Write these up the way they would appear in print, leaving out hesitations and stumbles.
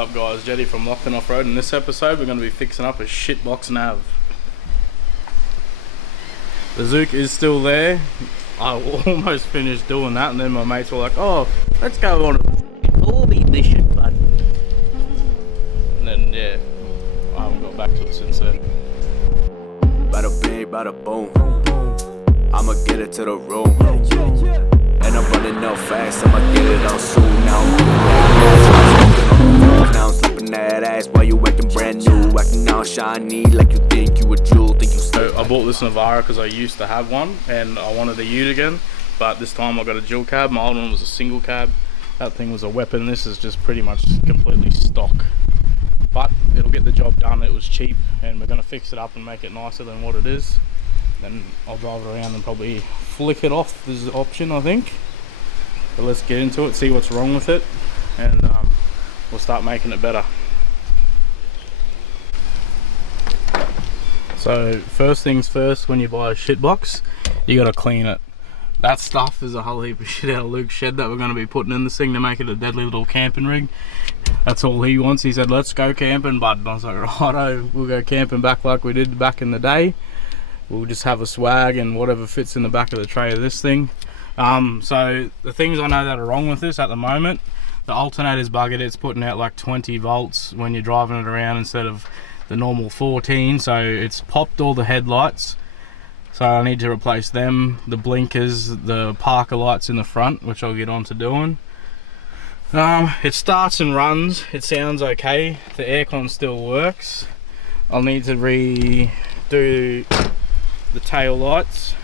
up guys, Jetty from Lockton Off-Road. In this episode we're going to be fixing up a shitbox nav. The Zook is still there. I almost finished doing that and then my mates were like, oh, let's go on a Orby mission, bud. And then yeah, I haven't got back to it since then. Bada bing, bada boom, I'ma get it to the room. And I'm running up fast, I'ma get it on soon. Now I'm slipping that ass while you acting brand new, acting all shiny like you think you a jewel, think you so. I bought this Navara because I used to have one and I wanted to ute again, but this time I got a dual cab. My old one was a single cab. That thing was a weapon. This is just pretty much completely stock, but it'll get the job done. It was cheap and we're going to fix it up and make it nicer than what it is. Then I'll drive it around and probably flick it off. This is an option, I think. But let's get into it, see what's wrong with it, and we'll start making it better. So first things first, when you buy a shit box, you got to clean it. That stuff is a whole heap of shit out of Luke's shed that we're going to be putting in this thing to make it a deadly little camping rig. That's all he wants. He said, let's go camping, bud. And I was like, righto, we'll go camping back like we did back in the day. We'll just have a swag and whatever fits in the back of the tray of this thing. So the things I know that are wrong with this at the moment, the alternator's buggered. It's putting out like 20 volts when you're driving it around instead of the normal 14. So it's popped all the headlights. So I need to replace them, the blinkers, the parker lights in the front, which I'll get on to doing. It starts and runs. It sounds okay. The aircon still works. I'll need to redo the tail lights,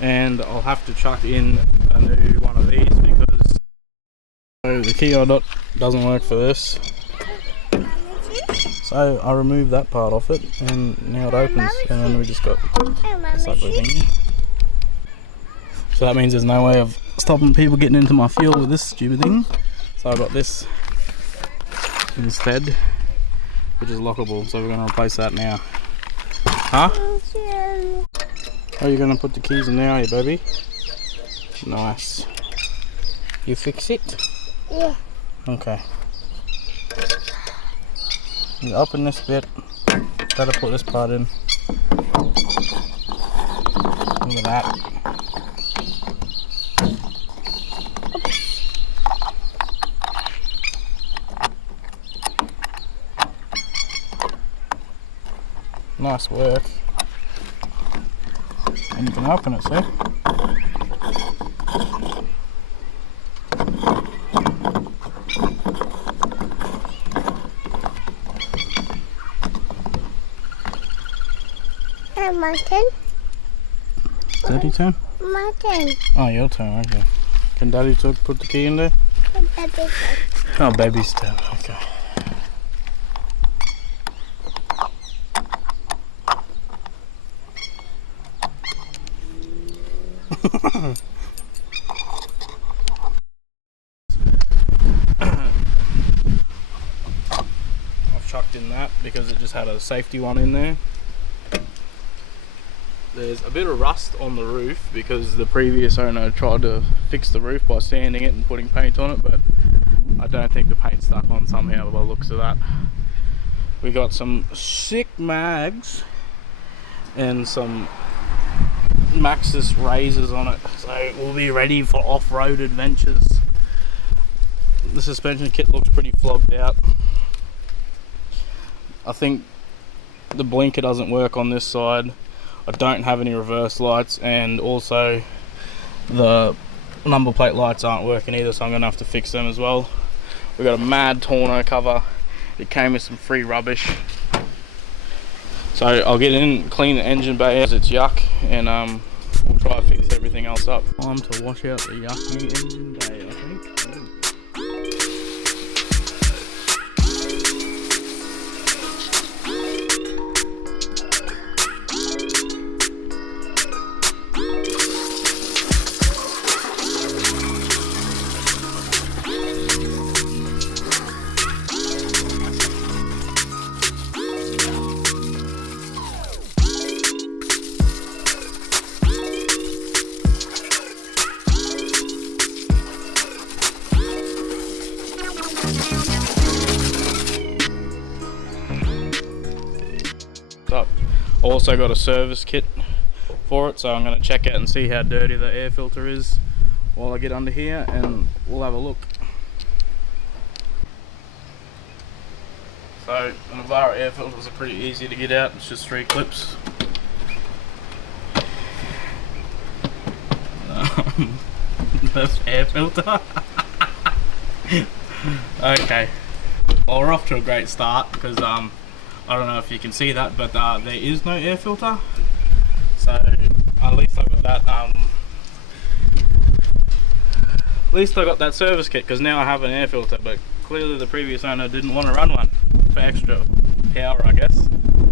and I'll have to chuck in a new one of these because the key dot doesn't work for this. So I removed that part off it and now it opens, and then we just got this ugly thing. So that means there's no way of stopping people getting into my fuel with this stupid thing. So I got this instead, which is lockable, so we're going to replace that now. Huh? Are you going to put the keys in there, are you, baby? Nice. You fix it? Yeah. Okay. You open this bit. Gotta put this part in. Look at that. Nice work. And you can open it, see? My turn. Daddy turn? My turn. Oh, your turn, okay. Can Daddy put the key in there? Oh, baby's turn, okay. I've chucked in that because it just had a safety one in there. There's a bit of rust on the roof because the previous owner tried to fix the roof by sanding it and putting paint on it, but I don't think the paint stuck on somehow by the looks of that. We got some sick mags and some Maxxis razors on it, so we'll be ready for off-road adventures. The suspension kit looks pretty flogged out. I think the blinker doesn't work on this side. I don't have any reverse lights, and also the number plate lights aren't working either, so I'm going to have to fix them as well. We've got a mad tonneau cover. It came with some free rubbish. So I'll get in, clean the engine bay as it's yuck, and we'll try to fix everything else up. Time to wash out the yucky engine bay, I think. Also got a service kit for it, so I'm going to check out and see how dirty the air filter is while I get under here, and we'll have a look. So the Navara air filters are pretty easy to get out. It's just 3 clips. That's air filter. Okay, well, we're off to a great start because I don't know if you can see that, but there is no air filter. So at least I got that. At least I got that service kit, because now I have an air filter. But clearly the previous owner didn't want to run one for extra power, I guess.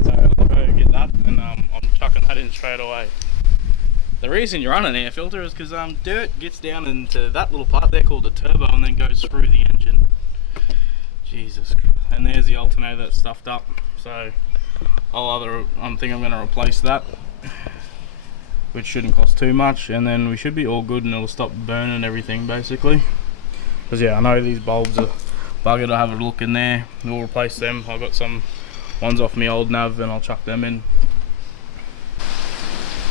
So I'll go get that, and I'm chucking that in straight away. The reason you run an air filter is because dirt gets down into that little part there called the turbo, and then goes through the engine. Jesus Christ. And there's the alternator that's stuffed up. So I'm thinking I'm going to replace that, which shouldn't cost too much, and then we should be all good and it'll stop burning everything basically. Because yeah, I know these bulbs are buggered. I'll have a look in there, we'll replace them. I've got some ones off my old Nav and I'll chuck them in.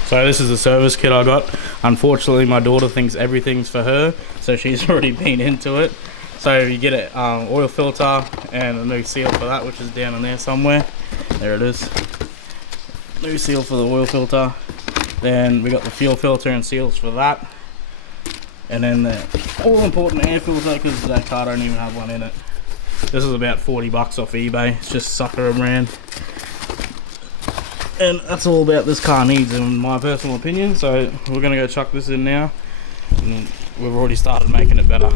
So this is the service kit I got. Unfortunately my daughter thinks everything's for her, so she's already been into it. So you get an oil filter and a new seal for that, which is down in there somewhere. There it is. New seal for the oil filter. Then we got the fuel filter and seals for that. And then the all important air filter, because that car don't even have one in it. This is about 40 bucks off eBay. It's just sucker brand. And that's all about this car needs in my personal opinion. So we're gonna go chuck this in now. And we've already started making it better.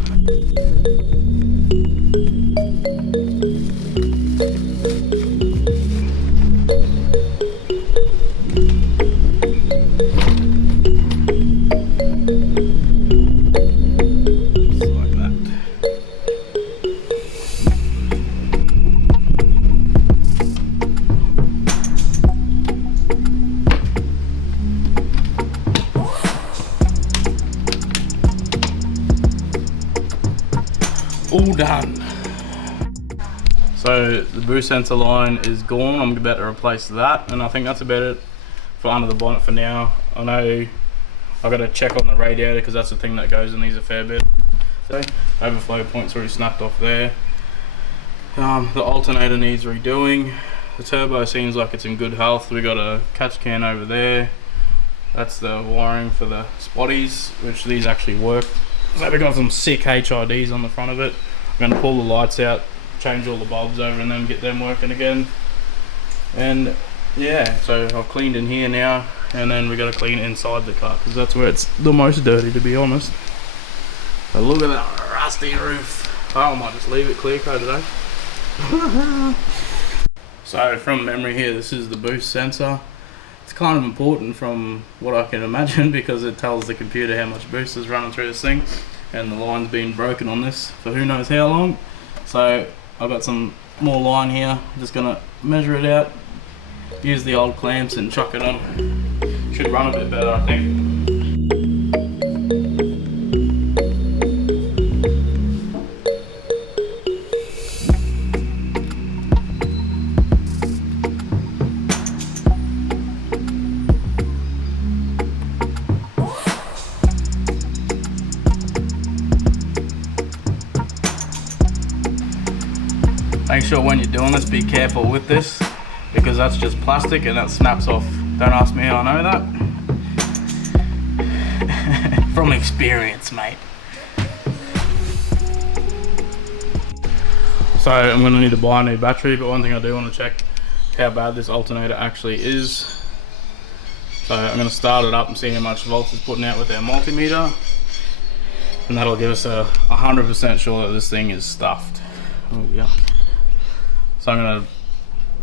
All done. So the boost sensor line is gone. I'm about to replace that, and I think that's about it for under the bonnet for now. I know I've got to check on the radiator because that's the thing that goes in these a fair bit. So overflow point's already snapped off there. The alternator needs redoing. The turbo seems like it's in good health. We got a catch can over there. That's the wiring for the spotties, which these actually work. So we got some sick HIDs on the front of it. I'm going to pull the lights out, change all the bulbs over, and then get them working again. And yeah, so I've cleaned in here now, and then we got to clean inside the car because that's where it's the most dirty, to be honest. But look at that rusty roof. Oh, I might just leave it clear coated today. So from memory here, this is the boost sensor. It's kind of important from what I can imagine because it tells the computer how much boost is running through this thing, and the line's been broken on this for who knows how long. So I've got some more line here. I'm just gonna measure it out, use the old clamps and chuck it on. Should run a bit better, I think. Make sure when you're doing this, be careful with this because that's just plastic and that snaps off. Don't ask me how I know that. From experience, mate. So I'm going to need to buy a new battery, but one thing I do want to check how bad this alternator actually is. So I'm going to start it up and see how much volts it's putting out with our multimeter, and that'll give us a 100% sure that this thing is stuffed. Oh yeah. So I'm going to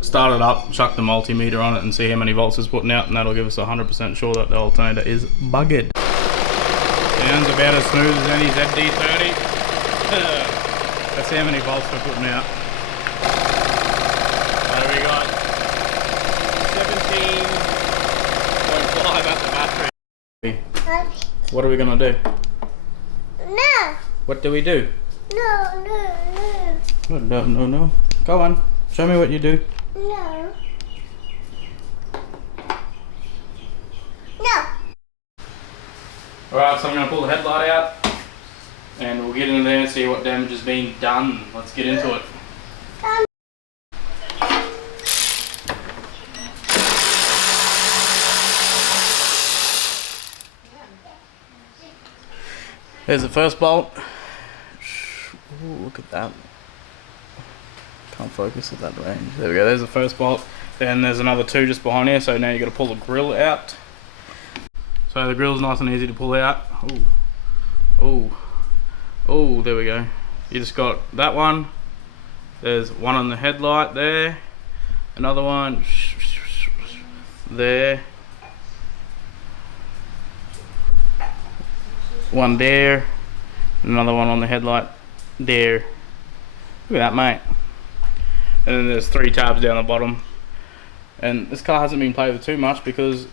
start it up, chuck the multimeter on it and see how many volts it's putting out, and that'll give us 100% sure that the alternator is buggered. Sounds about as smooth as any D22. That's how many volts we're putting out. So we got 17.5 at the battery. What are we going to do? No. What do we do? No. No. Go on, show me what you do. No. Alright, so I'm going to pull the headlight out and we'll get in there and see what damage has been done. Let's get into it. There's the first bolt. Ooh, look at that. Can't focus at that range. There we go, there's the first bolt. Then there's another 2 just behind here, so now you got to pull the grill out. So the grill's nice and easy to pull out. Oh, there we go. You just got that one. There's one on the headlight there. Another one there. One there. Another one on the headlight there. Look at that, mate. And then there's 3 tabs down the bottom. And this car hasn't been played with too much because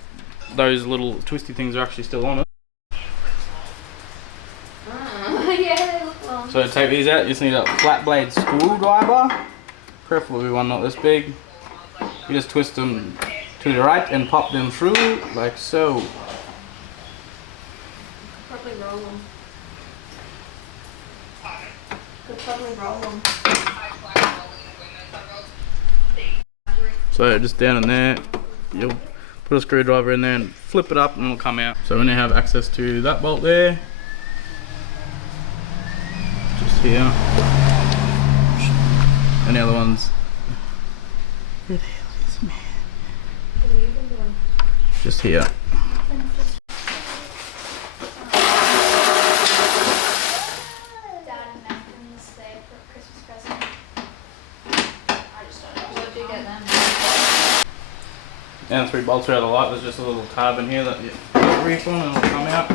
those little twisty things are actually still on it. Yeah, they look long. So to take these out, you just need a flat blade screwdriver, preferably one not this big. You just twist them to the right and pop them through like so. Probably roll them. Could probably roll them. So just down in there, you'll put a screwdriver in there and flip it up and it'll come out. So when you have access to that bolt there, just here, and the other ones, where the hell is man? What have you been doing? Just here. Dad and Mac in this day for Christmas present. I just don't know. What did you get them? And 3 bolts are out of the light. There's just a little tab in here that you put grease on and it'll come out.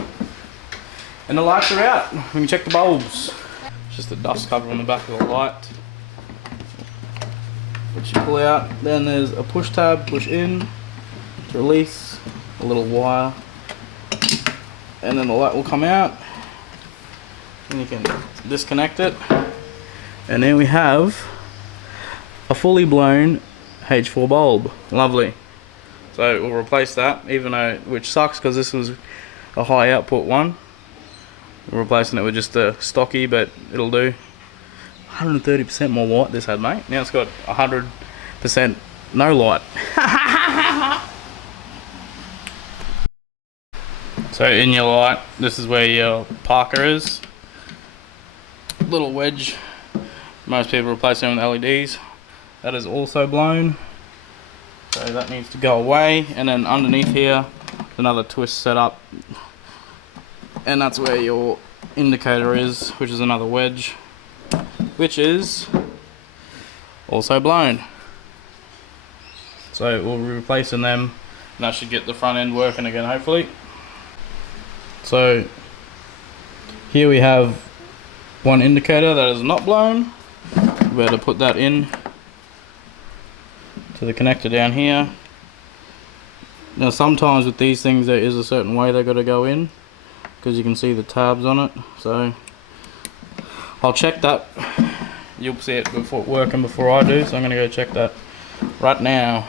And the lights are out. We can check the bulbs. It's just a dust cover on the back of the light, which you pull out. Then there's a push tab, push in to release a little wire, and then the light will come out. And you can disconnect it. And then we have a fully blown H4 bulb. Lovely. So we'll replace that, even though, which sucks because this was a high output one. We're replacing it with just a stocky, but it'll do. 130% more light this had, mate. Now it's got 100% no light. So in your light, this is where your parker is. Little wedge. Most people replace them with LEDs. That is also blown. So that needs to go away, and then underneath here another twist set up, and that's where your indicator is, which is another wedge, which is also blown. So we'll be replacing them, and that should get the front end working again, hopefully. So here we have one indicator that is not blown. We better put that in to the connector down here. Now sometimes with these things there is a certain way they got to go in, because you can see the tabs on it. So I'll check that. You'll see it before working before I do, so I'm going to go check that right now.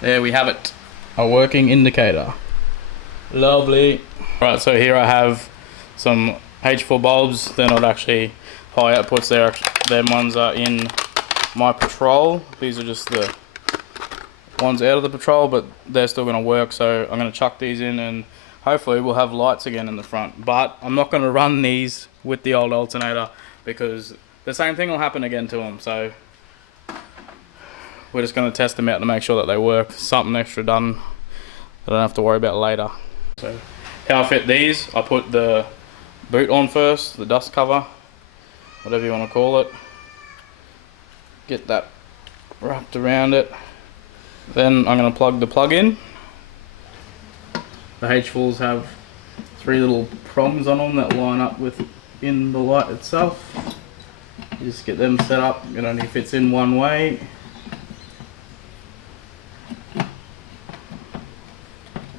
There we have it, a working indicator. Lovely. Right, so here I have some H4 bulbs. They're not actually high outputs, their ones are in my patrol. These are just the ones out of the patrol, but they're still going to work, so I'm going to chuck these in and hopefully we'll have lights again in the front. But I'm not going to run these with the old alternator because the same thing will happen again to them, so we're just going to test them out to make sure that they work. Something extra done that I don't have to worry about later. So how I fit these, I put the boot on first, the dust cover, whatever you want to call it. Get that wrapped around it. Then I'm going to plug the plug in. The H4s have 3 little prongs on them that line up within the light itself. You just get them set up. It only fits in one way.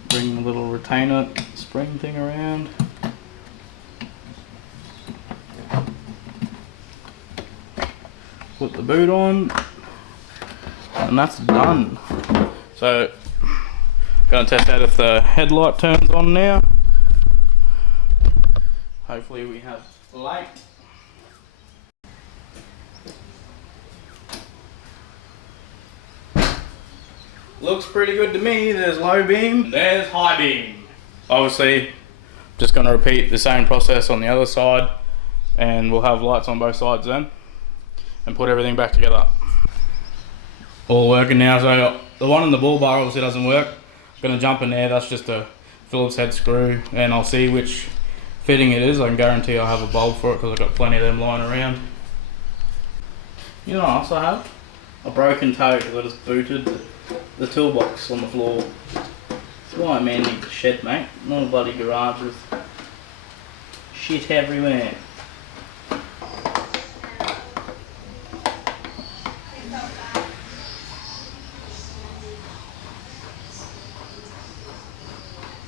Bring the little retainer spring thing around. Put the boot on, and and that's done. So gonna test out if the headlight turns on now. Hopefully we have light. Looks pretty good to me. There's low beam, there's high beam. Obviously, just gonna repeat the same process on the other side, and we'll have lights on both sides then, and put everything back together. All working now. So the one in the bull bar obviously doesn't work. Gonna jump in there. That's just a Phillips head screw, and I'll see which fitting it is. I can guarantee I'll have a bulb for it because I've got plenty of them lying around. You know what else I have? A broken toe because I just booted the toolbox on the floor. That's why a man needs a shed, mate. Not a bloody garage with shit everywhere.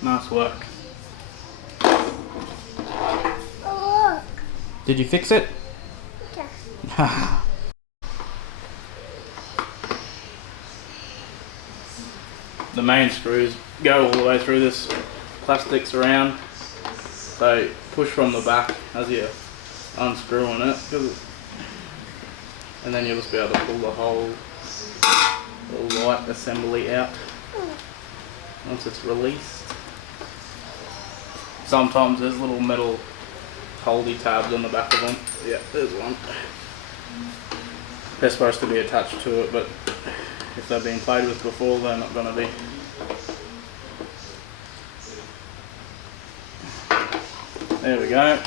Nice work. Look. Did you fix it? Yeah. The main screws go all the way through this plastic surround. So push from the back as you're unscrewing it, and then you'll just be able to pull the whole little light assembly out once it's released. Sometimes there's little metal holdy tabs on the back of them. Yeah, there's one. They're supposed to be attached to it, but if they've been played with before, they're not going to be. There we go.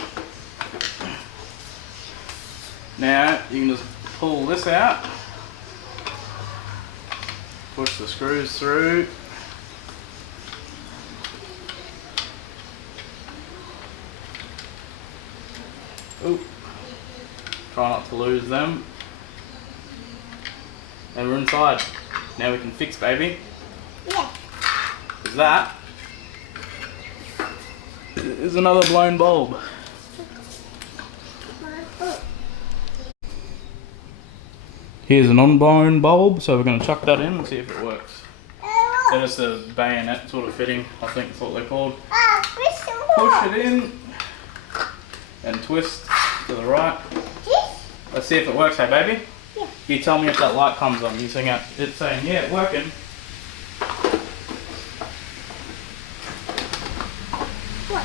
Now you can just pull this out, push the screws through. Ooh. Try not to lose them. And we're inside. Now we can fix, baby. Yeah. Is that is another blown bulb. Here's an unblown bulb, so we're going to chuck that in and see if it works. That is the bayonet sort of fitting, I think that's what they're called. Push it in and twist to the right. Let's see if it works, hey baby? Yeah. You tell me if that light comes on. You sing out, it's saying, yeah, it's working. What?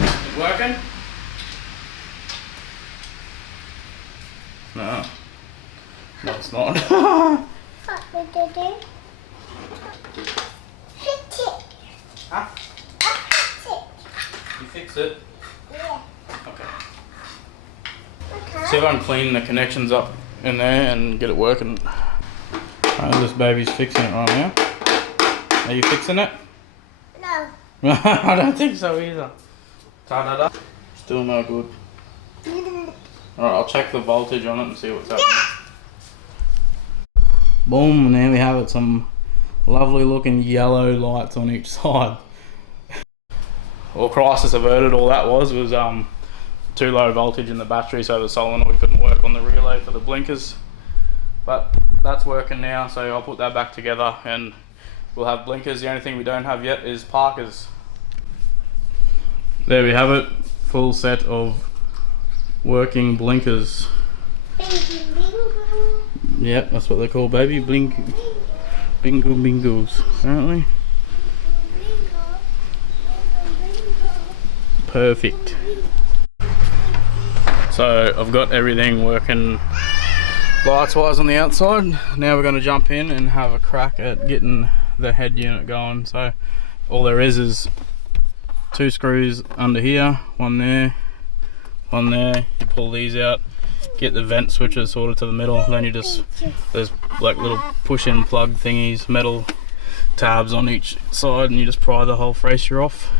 Is it working? No. No, it's not. What did you do? Fix it. Huh? Fix it. You fix it? Yeah. Okay. Okay. See if I can clean the connections up in there and get it working. This baby's fixing it right now. Are you fixing it? No. I don't think so either. Ta-da-da. Still no good. Alright, I'll check the voltage on it and see what's happening. Boom, and there we have it. Some lovely looking yellow lights on each side. Well, crisis averted. All that was too low voltage in the battery, so the solenoid couldn't work on the relay for the blinkers. But that's working now, so I'll put that back together and we'll have blinkers. The only thing we don't have yet is parkers. There we have it, full set of working blinkers. Bingo, bingo. Yep, that's what they're called, baby. Bingo bingos, apparently. Perfect. So I've got everything working lights wise on the outside. Now we're going to jump in and have a crack at getting the head unit going. So all there is 2 screws under here, one there. You pull these out, get the vent switches sorted to the middle, then you just, there's like little push-in plug thingies, metal tabs on each side, and you just pry the whole fascia off.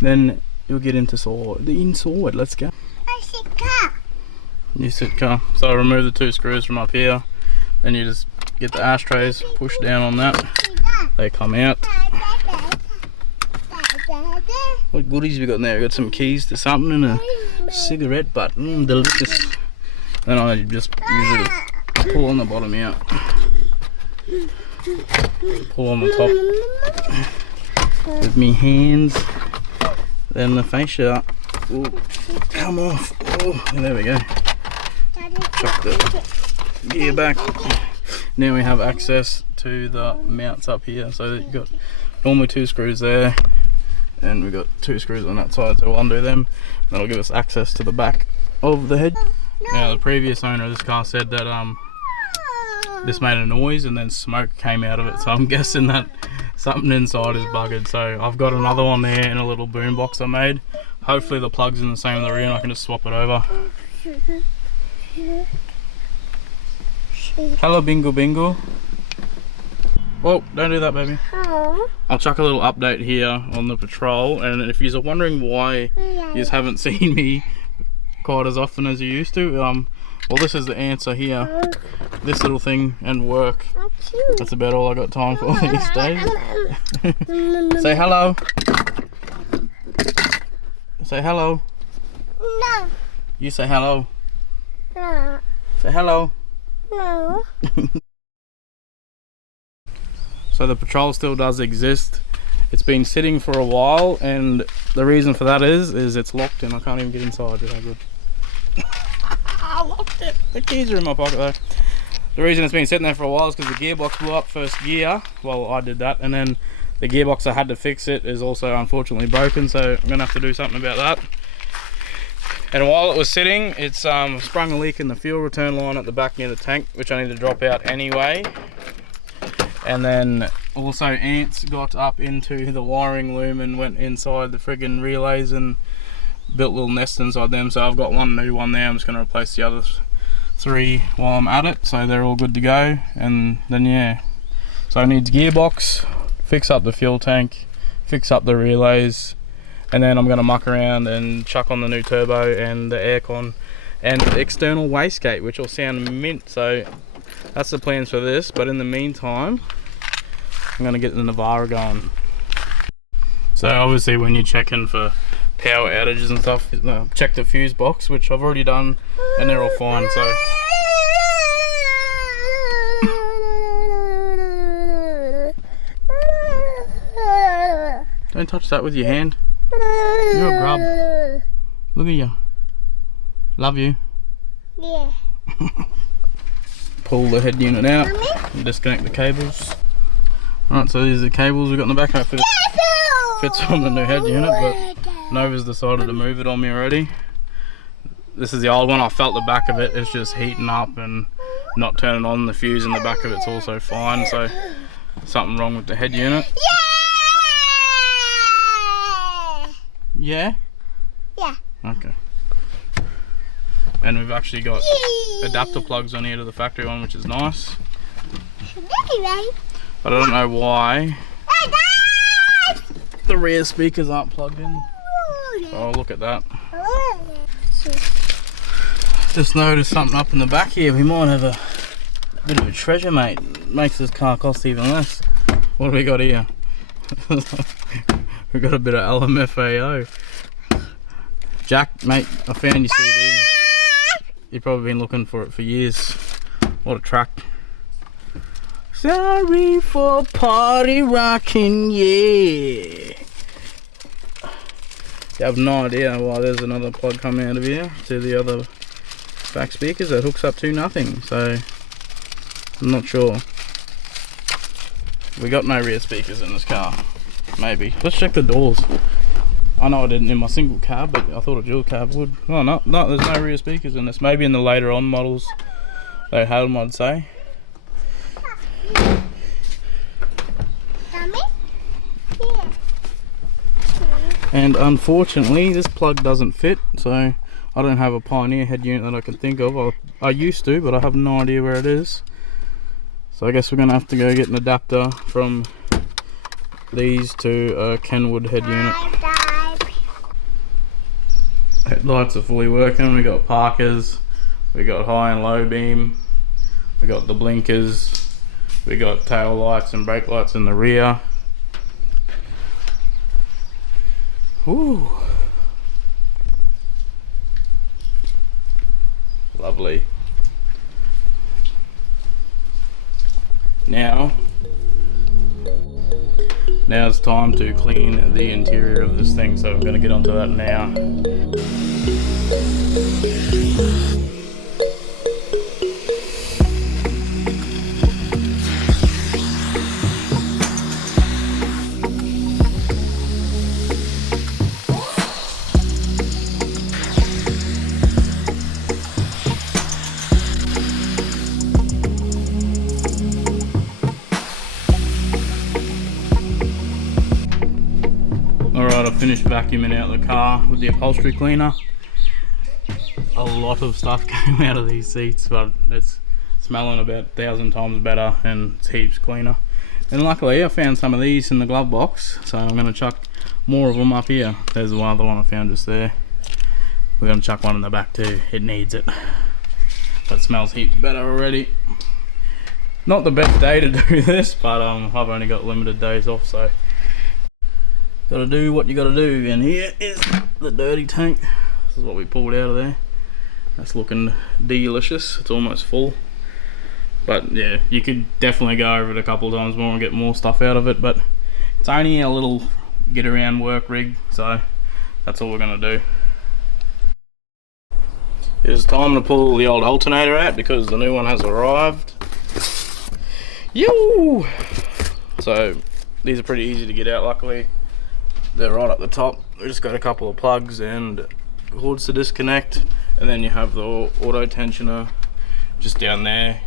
Then you'll get into the inside. Let's go. I said car. You said car. So I remove the 2 screws from up here, then you just get the ashtrays, push down on that, they come out. What goodies we got in there? We got some keys to something and a cigarette butt. Delicious. Then I just usually pull on the bottom out, pull on the top with me hands, then the fascia. Ooh, come off. Oh, there we go. Chuck the gear back. Now we have access to the mounts up here, so that you've got normally 2 screws there, and we've got 2 screws on that side, so we'll undo them. That'll give us access to the back of the head. Now the previous owner of this car said that this made a noise and then smoke came out of it, so I'm guessing that something inside is buggered. So I've got another one there in a little boom box I made. Hopefully the plug's in the same in the rear and I can just swap it over. Hello Bingo Bingo. Whoa, don't do that, baby. I'll chuck a little update here on the patrol, and if you're wondering why you haven't seen me quite as often as you used to, well, this is the answer here. This little thing and work. That's about all I got time for these days. Say hello. Say hello. No. You say hello. No. Say hello. No. So the patrol still does exist. It's been sitting for a while, and the reason for that is it's locked and I can't even get inside. How good. I locked it. The keys are in my pocket though. The reason it's been sitting there for a while is because the gearbox blew up first gear. Well, I did that, and then the gearbox I had to fix it is also unfortunately broken, so I'm gonna have to do something about that. And while it was sitting, it's sprung a leak in the fuel return line at the back near the tank, which I need to drop out anyway. And then also ants got up into the wiring loom and went inside the friggin' relays and built a little nest inside them. So I've got one new one there. I'm just going to replace the other 3 while I'm at it, so they're all good to go. And then yeah, so I need the gearbox, fix up the fuel tank, fix up the relays, and then I'm going to muck around and chuck on the new turbo and the aircon and the external wastegate, which will sound mint. So that's the plans for this, but in the meantime I'm going to get the Navara going. So obviously when you're checking for power outages and stuff, check the fuse box, which I've already done, and they're all fine. So don't touch that with your hand. You're a grub. Look at you. Love you. Yeah. Pull the head unit out and disconnect the cables. Alright, so these are the cables we've got in the back. Hopefully it fits on the new head unit, but Nova's decided to move it on me already. This is the old one. I felt the back of it. It's just heating up and not turning on. The fuse in the back of it's also fine, so something wrong with the head unit. Yeah? Yeah. Okay. And we've actually got adapter plugs on here to the factory one, which is nice. But I don't know why the rear speakers aren't plugged in. So I'll look at that. Just noticed something up in the back here. We might have a bit of a treasure, mate. Makes this car cost even less. What do we got here? We've got a bit of LMFAO. Jack, mate, I found your CD. You've probably been looking for it for years. What a track. Sorry for party rocking, yeah. You have no idea why there's another plug coming out of here to the other back speakers that hooks up to nothing, so I'm not sure. We got no rear speakers in this car. Maybe. Let's check the doors. I know I didn't in my single cab, but I thought a dual cab would. Oh no, there's no rear speakers in this. Maybe in the later on models they had them, I'd say. And unfortunately this plug doesn't fit, so I don't have a Pioneer head unit that I can think of. I used to, but I have no idea where it is. So I guess we're gonna have to go get an adapter from these to a Kenwood head unit. Headlights are fully working. We got parkers, we got high and low beam, we got the blinkers, we got tail lights and brake lights in the rear. Ooh. Lovely. Now it's time to clean the interior of this thing, so I'm going to get onto that now. Alright, I finished vacuuming out the car with the upholstery cleaner. A lot of stuff came out of these seats, but it's smelling about 1,000 times better and it's heaps cleaner. And luckily I found some of these in the glove box, so I'm going to chuck more of them up here. There's the other one I found just there. We're going to chuck one in the back too, it needs it. But it smells heaps better already. Not the best day to do this, but I've only got limited days off, so gotta do what you gotta do. And here is the dirty tank. This is what we pulled out of there. That's looking delicious. It's almost full, but yeah, you could definitely go over it a couple of times more and get more stuff out of it, but it's only a little get around work rig, so that's all we're gonna do. It's time to pull the old alternator out because the new one has arrived. Yoo! So these are pretty easy to get out, luckily. They're right up the top. We just got a couple of plugs and cords to disconnect, and then you have the auto tensioner just down there,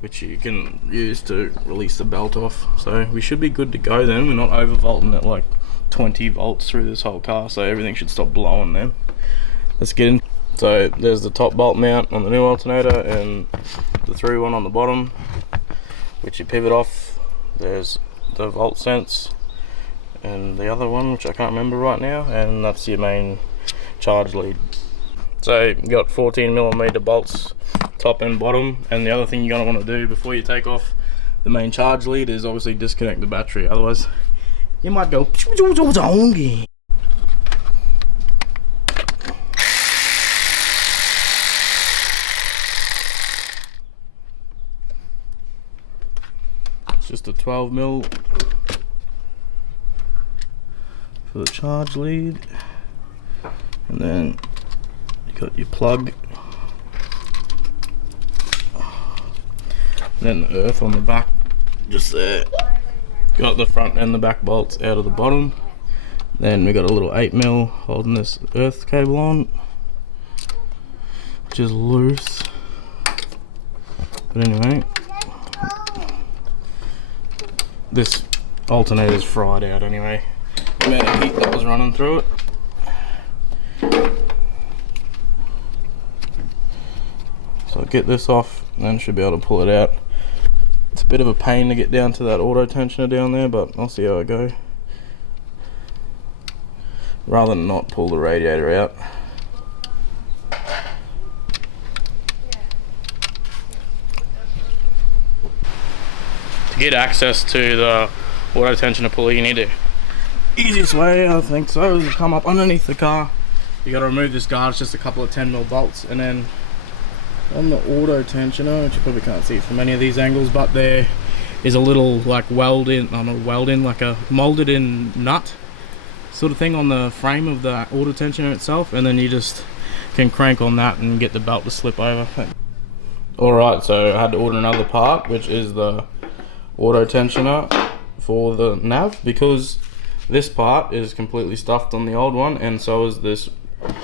which you can use to release the belt off. So we should be good to go then. We're not overvolting at like 20 volts through this whole car, so everything should stop blowing then. Let's get in. So there's the top bolt mount on the new alternator and the through one on the bottom, which you pivot off. There's the volt sense and the other one, which I can't remember right now, and that's your main charge lead. So you got 14mm bolts top and bottom, and the other thing you're going to want to do before you take off the main charge lead is obviously disconnect the battery, otherwise you might go it's just a 12mm for the charge lead, and then you got your plug, and then the earth on the back just there. Got the front and the back bolts out of the bottom. Then we got a little 8mm holding this earth cable on, which is loose, but anyway, this alternator's fried out anyway. The amount of heat that was running through it. So get this off, and then should be able to pull it out. It's a bit of a pain to get down to that auto tensioner down there, but I'll see how I go. Rather than not pull the radiator out. To get access to the auto tensioner pulley, you need to, easiest way I think so, is to come up underneath the car. You got to remove this guard. It's just a couple of 10mm bolts, and then on the auto tensioner, which you probably can't see from any of these angles, but there is a little like like a molded in nut sort of thing on the frame of the auto tensioner itself, and then you just can crank on that and get the belt to slip over. Alright, so I had to order another part, which is the auto tensioner for the nav, because this part is completely stuffed on the old one, and so is this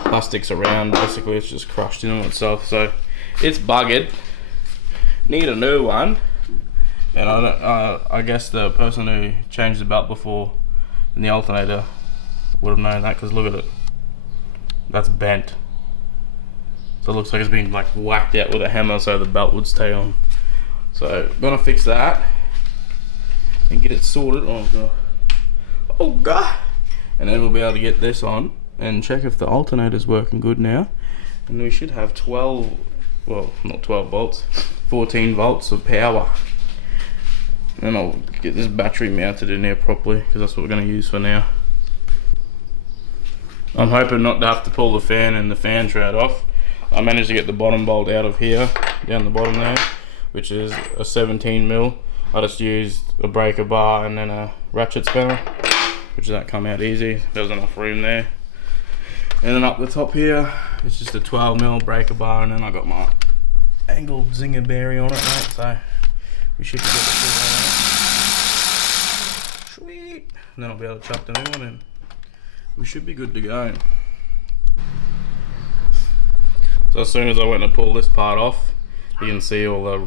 plastics around. Basically it's just crushed in on itself, so it's buggered. Need a new one. And I guess the person who changed the belt before in the alternator would have known that, because look at it, that's bent. So it looks like it's been like whacked out with a hammer so the belt would stay on. So I'm gonna fix that and get it sorted. Oh god, and then we'll be able to get this on and check if the alternator's working good now, and we should have 12, well not 12 volts, 14 volts of power. And I'll get this battery mounted in here properly, because that's what we're going to use for now. I'm hoping not to have to pull the fan and the fan shroud off. I managed to get the bottom bolt out of here, down the bottom there, which is a 17mm. I just used a breaker bar and then a ratchet spanner, which that come out easy. There was enough room there. And then up the top here, it's just a 12mm breaker bar, and then I got my angled zinger berry on it, mate, so we should be able to pull that out. Sweet! And then I'll be able to chuck the new one in. We should be good to go. So as soon as I went to pull this part off, you can see all the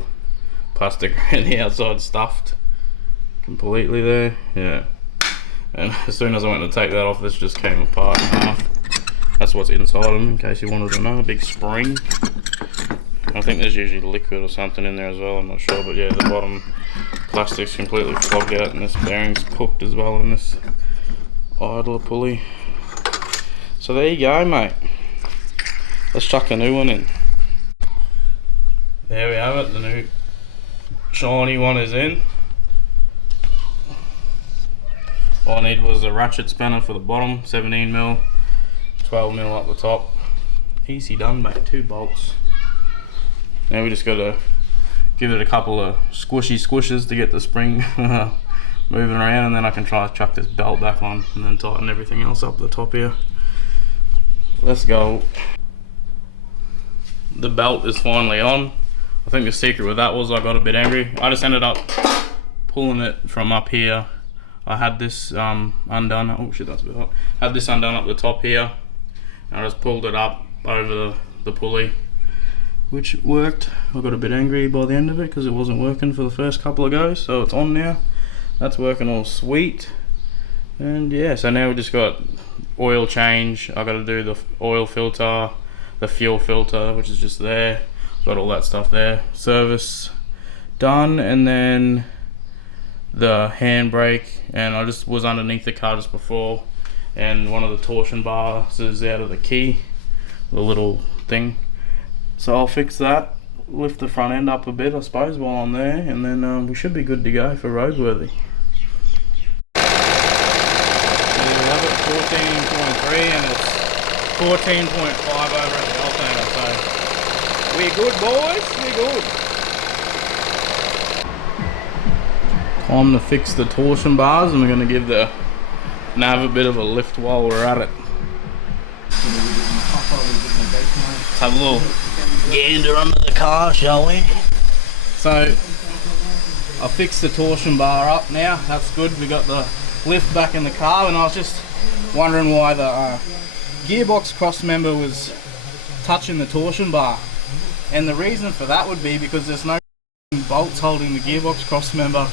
plastic around the outside stuffed completely there. Yeah. And as soon as I went to take that off, this just came apart in half. That's what's inside them, in case you wanted to know. A big spring. I think there's usually liquid or something in there as well, I'm not sure. But yeah, the bottom plastic's completely clogged out, and this bearing's cooked as well in this idler pulley. So there you go, mate. Let's chuck the new one in. There we have it, the new shiny one is in. All I need was a ratchet spanner for the bottom, 17mm, 12mm up the top. Easy done, mate, 2 bolts. Now we just got to give it a couple of squishes to get the spring moving around, and then I can try to chuck this belt back on and then tighten everything else up the top here. Let's go. The belt is finally on. I think the secret with that was I got a bit angry. I just ended up pulling it from up here. I had this undone. Oh shit, that's a bit hot. Had this undone up the top here. I just pulled it up over the pulley, which worked. I got a bit angry by the end of it because it wasn't working for the first couple of goes. So it's on now. That's working all sweet. And yeah, so now we just got oil change. I got to do the oil filter, the fuel filter, which is just there. Got all that stuff there. Service done, and then the handbrake. And I just was underneath the car just before, and one of the torsion bars is out of the key, the little thing. So I'll fix that, lift the front end up a bit, I suppose, while I'm there, and then we should be good to go for roadworthy. 14.3 and it's 14.5 over at the alternator, so we're good, boys, we're good. Time to fix the torsion bars, and we're going to give the nav a bit of a lift while we're at it. Let's have a little gander under the car, shall we? So I fixed the torsion bar up now, that's good. We got the lift back in the car, and I was just wondering why the gearbox cross member was touching the torsion bar, and the reason for that would be because there's no bolts holding the gearbox cross member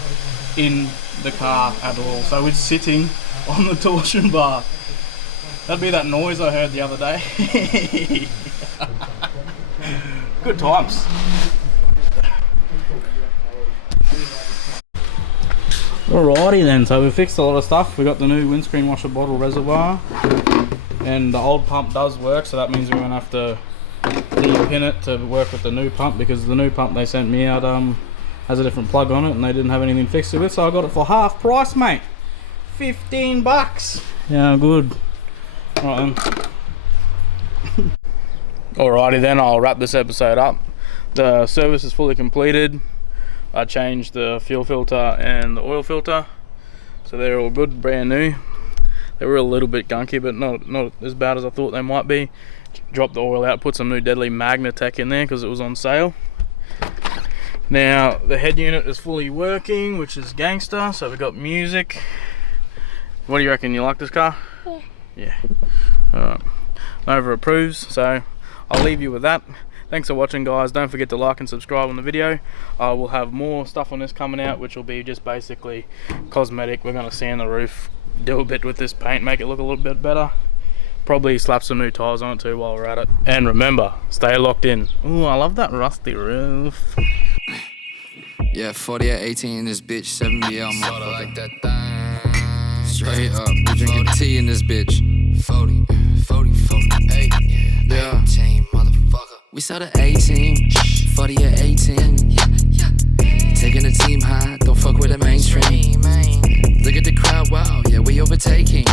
in the car at all, so it's sitting on the torsion bar. That'd be that noise I heard the other day. Good times. Alrighty then, so we fixed a lot of stuff. We got the new windscreen washer bottle reservoir, and the old pump does work, so that means we're gonna have to de-pin it to work with the new pump, because the new pump they sent me out has a different plug on it, and they didn't have anything fixed with it, so I got it for half price, mate. 15 bucks. Yeah, good. Right then. Alrighty then, I'll wrap this episode up. The service is fully completed. I changed the fuel filter and the oil filter, so they're all good, brand new. They were a little bit gunky, but not as bad as I thought they might be. Dropped the oil out, put some new Deadly Magnatech in there because it was on sale. Now the head unit is fully working, which is gangster. So we got music. What do you reckon? You like this car? Yeah. Yeah. Alright. Nova approves, so I'll leave you with that. Thanks for watching, guys. Don't forget to like and subscribe on the video. We'll have more stuff on this coming out, which will be just basically cosmetic. We're going to sand the roof, do a bit with this paint, make it look a little bit better. Probably slap some new tyres on it too while we're at it. And remember, stay locked in. Ooh, I love that rusty roof. Yeah, 40 at 18 in this bitch, 70 out, motherfucker. Like that thing. Straight up, we drinking tea in this bitch. 40, 8, yeah. 18, motherfucker. We saw the 18, 40 at 18. Taking the team high, don't fuck with the mainstream. Look at the crowd, wow, yeah, we overtaking.